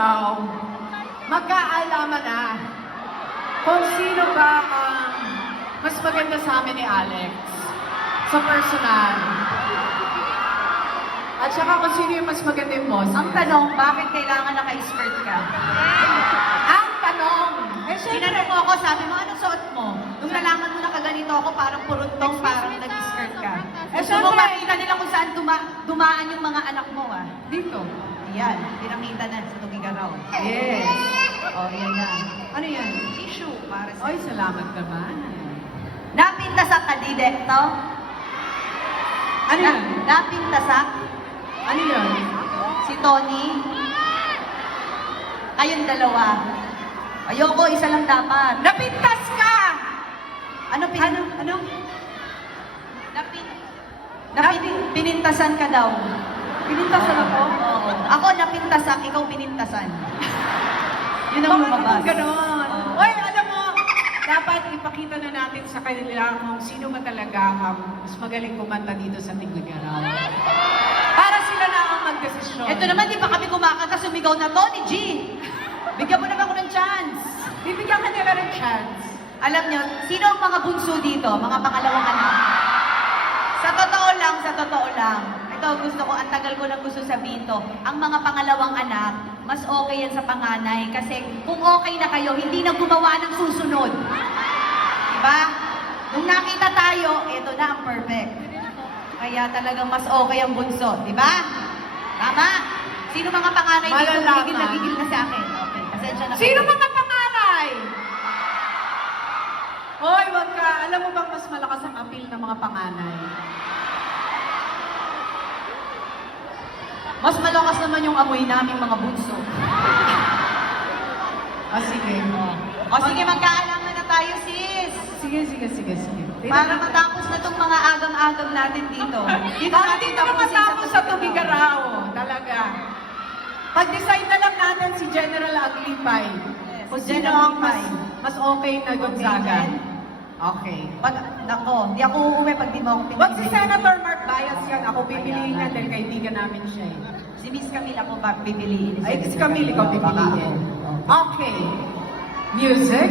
Tugigaraw, magkaalaman na kung sino ba ang mas maganda sa amin ni Alex sa personal. At saka kung sino yung mas maganda yung boss. Ang tanong, bakit kailangan naka-skirt ka? Ang tanong, Tinanong mo ako, sabi mo, anong suot mo? Nung nalaman mo na kaganito ako, parang puruntong, parang nag-skirt ka. Gusto mo makita nila kung saan dumaan yung mga anak mo, ah. dito. Ayan, pinakita na sa Tugigaraw. Yes. Oh, yan na. Ano yan? Tissue para sa... Oy, salamat naman. Napinta sa kadidekto? Ano yan? Napinta sa Ano yun? si Tony? Kayong dalawa. Ayoko, isa lang dapat. Napintas ka! Ano? Pinintasan ka daw. Pinintasan ako? Oo. Ako napintasan, ikaw pinintasan. Yun ang Bakit lumabas. naman ganon? Oo. Oy, alam mo, dapat ipakita na natin sa kanila kung sino man talaga ang mas magaling kumanta dito sa Tugigaraw. Para sila na ang magdesisyon. Ito naman, di pa kami kumakanta, sumigaw na Tony G. Bigyan mo naman ako ng chance. Bibigyan ka nila ng chance. Alam nyo, sino ang mga bunso dito? Mga pangalawang anak? Sa totoo lang, ito gusto ko, ang tagal ko nang gusto sabihin to, ang mga pangalawang anak, mas okay yan sa panganay. Kasi kung okay na kayo, hindi na gumawa ng susunod. Diba? Nung nakita tayo, ito na ang perfect. Kaya talagang mas okay ang bunso. Diba? Tama? Sino mga panganay dito? Malalaman. Nagigil na sa akin. Okay, pasensya na. Sino mga panganay? Hoy, wag ka. Alam mo bang mas malakas ang appeal ng mga panganay? Mas malakas naman yung amoy naming mga bunso. Sige. O sige, magkaalaman na tayo, sis. Sige. Para matapos na tong mga agam-agam natin dito. Dito Bakit natin hindi na tapusin matapos sa Tugigaraw. Tugigaraw? Talaga. Pag-decide na lang natin si General Aglipay. Yes, Kung si sino General ang Aglipay. mas okay na Gonzaga. Jen? Okay. Nako, di ako uuwi pag di mo ako Wag si pinipili. Senator Mark Bias yan. Ako pipiliin Kaya yan nga. dahil kaibigan namin siya eh. Si Miss Camille ako ba pipiliin? Ay, si Camille ikaw Baka pipiliin. ako. Okay. Music.